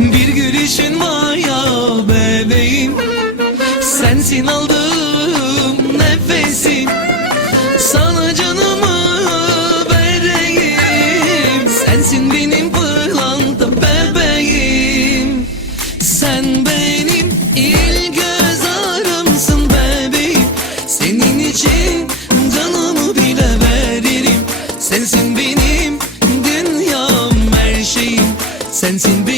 Bir gülüşün var ya bebeğim. Sensin aldığım nefesim Sana canımı vereyim. Sensin benim pırlanta bebeğim. Sen benim il göz ağrımsın bebeğim. Senin için canımı bile veririm. Sensin benim dünyam her şeyim. Sensin benim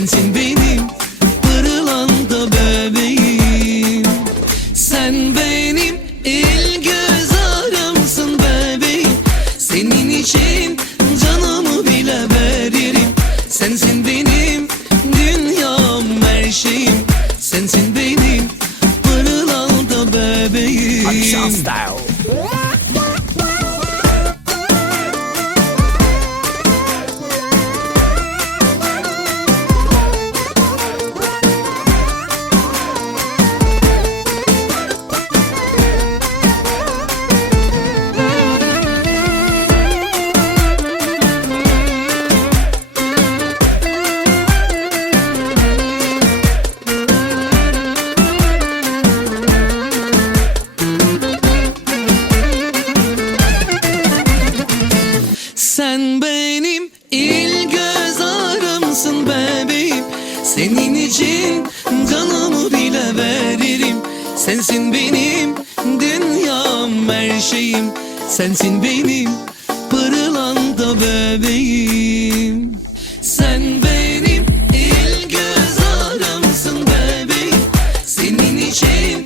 Sensin Sensin benim dünyam her şeyim. Sensin benim pırılanda bebeğim. Sen benim ilk göz ağrımsın bebeğim. Senin için